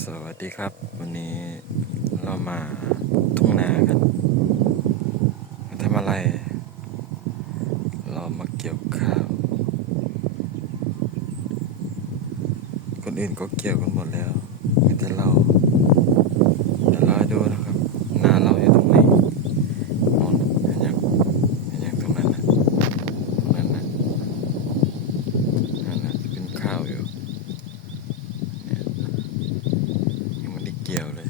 สวัสดีครับ วันนี้เรามาทุ่งนากันมาทำอะไร เรามาเกี่ยวข้าว คนอื่นก็เกี่ยวกันหมดแล้วมีแต่เราเดี๋ยวเราให้ดูนะครับนาเราอยู่ตรงไหนมองเห็นยังเห็นยังตรงนั้นนะตรงนั้นนะนั่นนะเป็นข้าวอยู่ ยังไม่ได้เกี่ยวเลย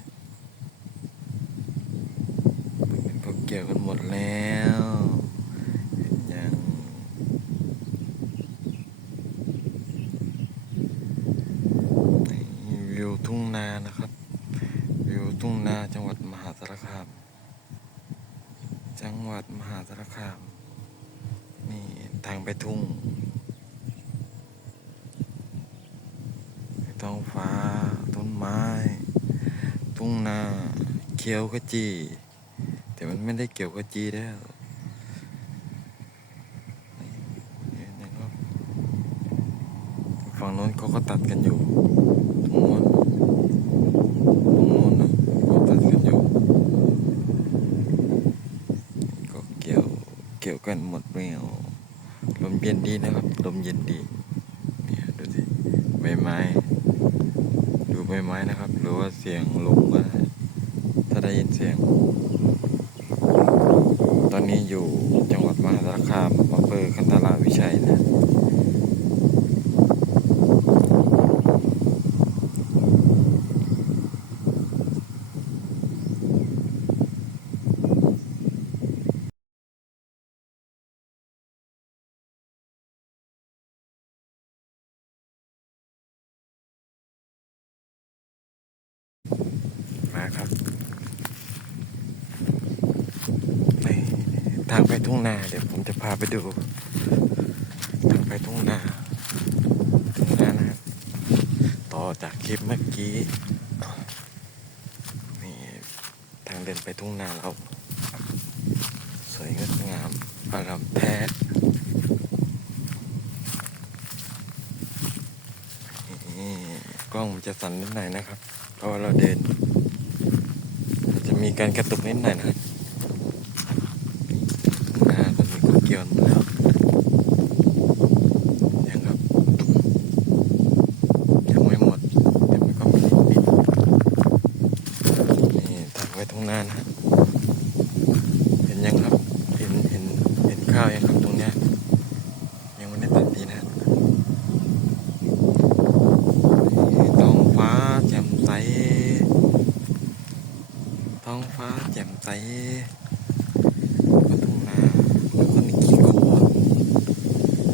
เห็นเขาเกี่ยวกันหมดแล้วเห็นยังนี่วิวทุ่งนานะครับ วิว ทุ่งนาจังหวัดมหาสารคาม จังหวัดมหาสารคาม นี่ทางไปทุ่งท้องฟ้า ต้นไม้ ทุ่งนาเขียวขจี แต่มันไม่ได้เกี่ยวขจีแล้วนี่นะครับฝั่งโน้นเขาก็ตัดกันอยู่ตรงโน้นตรงโน้นนะเขาตัดกันอยู่ก็เกี่ยวเกันหมดไม่เอาลมเย็นดีนะครับ ลมเย็นดี เนี่ยดูสิใบไม้ ดูใบไม้นะครับ หรือว่าเสียงลมก็ถ้าได้ยินเสียง ตอนนี้อยู่จังหวัดมหาสารคามอำเภอคันธารวิชัยนะ มาครับนี่ทางไปทุ่งนาเดี๋ยวผมจะพาไปดู ทางไปทุ่งนาทุ่งนานะครับต่อจากคลิปเมื่อกี้นี่ทางเดินไปทุ่งนาเราสวยงดงามอารามแท้กล้องมันจะสั่นนิดหน่อยนะครับ เพราะว่าเราเดิน มีการกระตุกนิดหน่อยนะครับนาตอนนี้ก็เกี่ยวหมดแล้วยังครับ ยังไม่หมดเดี๋ยวมันก็มีนิดนิดนี่ทางไว้ตรงหน้านะฮะเห็นยังครับ เห็นเห็นเห็นข้าวยังครับตรงเนี้ย ยังไม่ได้ตัดดีนะนี่ท้องฟ้าแจ่มใส ท้องฟ้า แจ่มใสก็ทุ่งนาแล้วก็มีกี่โค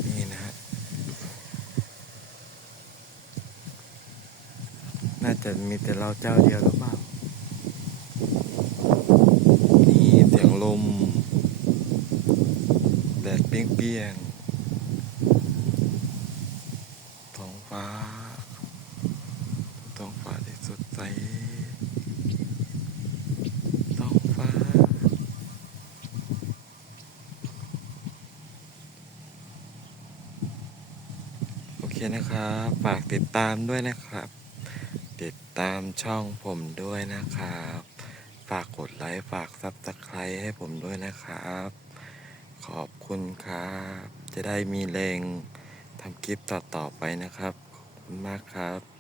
นี่นะฮะ น่าจะมีแต่เราเจ้าเดียวหรือเปล่า นี่เสียงลม แดดเปรี้ยงๆ ท้องฟ้า ท้องฟ้าที่สดใส ท้องฟ้า โอ เคนะครับฝากติดตามด้วยนะครับ ติดตามช่องผมด้วยนะครับ ฝากกดไลค์ฝากซับสไครต์ให้ผมด้วยนะครับ ขอบคุณครับ จะได้มีแรงทำคลิปต่อๆไปนะครับ ขอบคุณมากครับ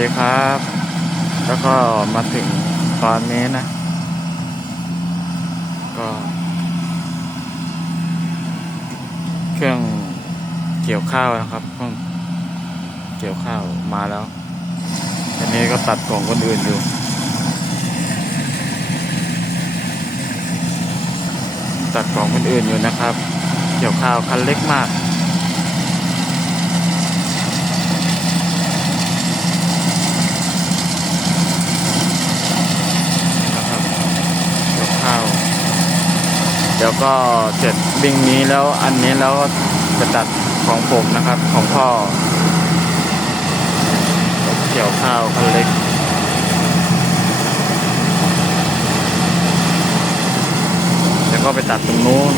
ดีครับ แล้วก็มาถึงตอนนี้นะ ก็ เครื่องเกี่ยวข้าวนะครับเครื่องเกี่ยวข้าวมาแล้วอันนี้ก็ตัดกล่องคนอื่นอยู่ตัดกล่องคนอื่นอยู่นะครับ เกี่ยวข้าวคันเล็กมาก เดี๋ยวก็เสร็จวิ่งนี้แล้วอันนี้แล้วจะตัดของผมนะครับของพ่อเกี่ยวข้าวคันเล็กแล้วก็ไปตัดตรงนู้น